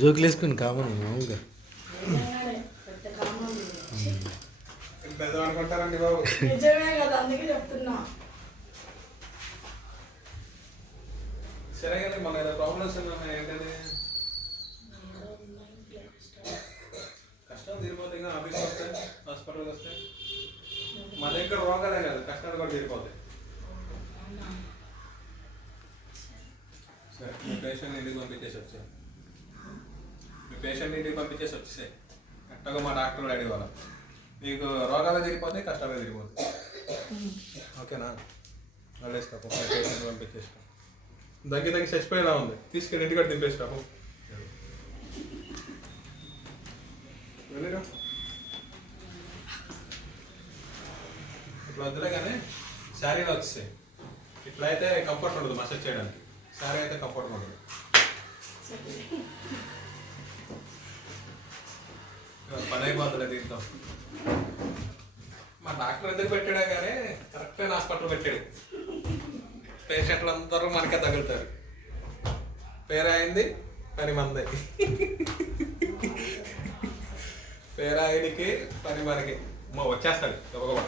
జోకులు వేసుకుని కామన్ మామూలుగా పెద్ద అనుకుంటారండి బాబు. నిజమే కదా, అందుకే చెప్తున్నా. సరే కానీ మన ఏదో ప్రాబ్లమ్స్ ఉన్నాయి ఏంటంటే కష్టాలు తీరిపోతాయి కదా, ఆఫీస్కి వస్తాయి, హాస్పిటల్కి వస్తాయి. మన దగ్గర రోగాలే కాదు, కష్టాలు కూడా తీరిపోతాయి. సరే మీ పేషెంట్ ఇంటికి పంపించేసి వచ్చాయి. మీ పేషెంట్ ఇంటికి పంపించేసి వచ్చేసాయి. కరెక్ట్గా మా డాక్టర్ రెడీ వాళ్ళ మీకు రోగాలు తిరిగిపోతాయి, కష్టాలు తిరిగిపోతాయి. ఓకేనా? వెళ్ళేసుకో, పేషెంట్ పంపించేసుకో. దగ్గర చచ్చిపోయేలా ఉంది, తీసుకెళ్ళి ఇంటికాడ దింపేసుకో. వెళ్ళిరా. ఇప్పుడు వద్దులే కానీ శారీలో వచ్చేసాయి. ఇట్లయితే కంఫర్ట్ ఉండదు మసాజ్ చేయడానికి, శారీ అయితే కంఫర్ట్ ఉండదు. పని అయిపోతుంది దీంతో. మా డాక్టర్ ఎందుకు పెట్టాడా కానీ కరెక్ట్గా హాస్పిటల్ పెట్టాడు. పేషెంట్లు అందరూ మనకే తగులుతారు. పేరాయింది 10 మంది, పేరాయిడికి 10 మనకి వచ్చేస్తాడు గబగబా.